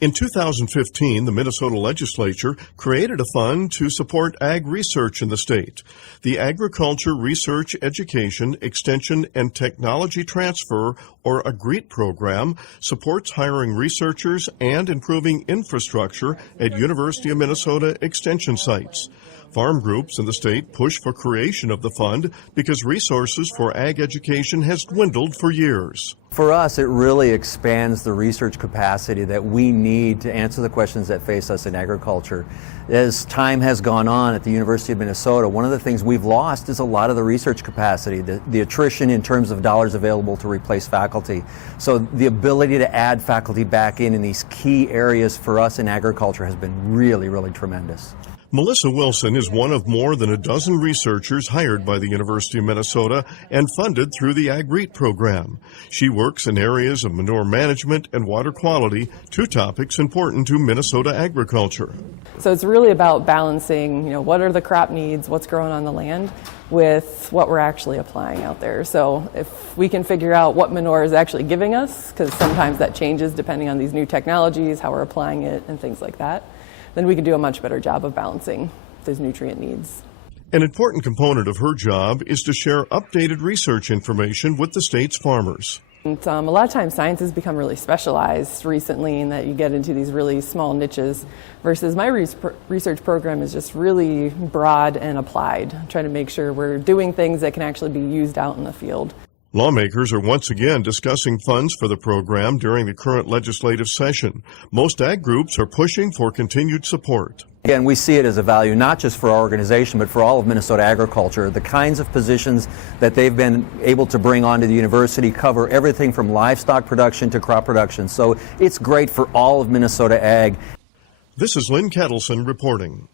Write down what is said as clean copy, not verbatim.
In 2015, the Minnesota legislature created a fund to support ag research in the state. The Agriculture Research Education, Extension, and Technology Transfer, or AGREETT program, supports hiring researchers and improving infrastructure at University of Minnesota extension sites. Farm groups in the state push for creation of the fund because resources for ag education has dwindled for years. For us, it really expands the research capacity that we need to answer the questions that face us in agriculture. As time has gone on at the University of Minnesota, one of the things we've lost is a lot of the research capacity, the attrition in terms of dollars available to replace faculty. So the ability to add faculty back in these key areas for us in agriculture has been really, really tremendous. Melissa Wilson is one of more than a dozen researchers hired by the University of Minnesota and funded through the AGREETT program. She works in areas of manure management and water quality, two topics important to Minnesota agriculture. So it's really about balancing, what are the crop needs, what's growing on the land, with what we're actually applying out there. So if we can figure out what manure is actually giving us, because sometimes that changes depending on these new technologies, how we're applying it, and things like that, then we can do a much better job of balancing those nutrient needs. An important component of her job is to share updated research information with the state's farmers. And, a lot of times science has become really specialized recently in that you get into these really small niches versus my research program is just really broad and applied, trying to make sure we're doing things that can actually be used out in the field. Lawmakers are once again discussing funds for the program during the current legislative session. Most ag groups are pushing for continued support. Again, we see it as a value not just for our organization, but for all of Minnesota agriculture. The kinds of positions that they've been able to bring onto the university cover everything from livestock production to crop production. So it's great for all of Minnesota ag. This is Lynn Kettleson reporting.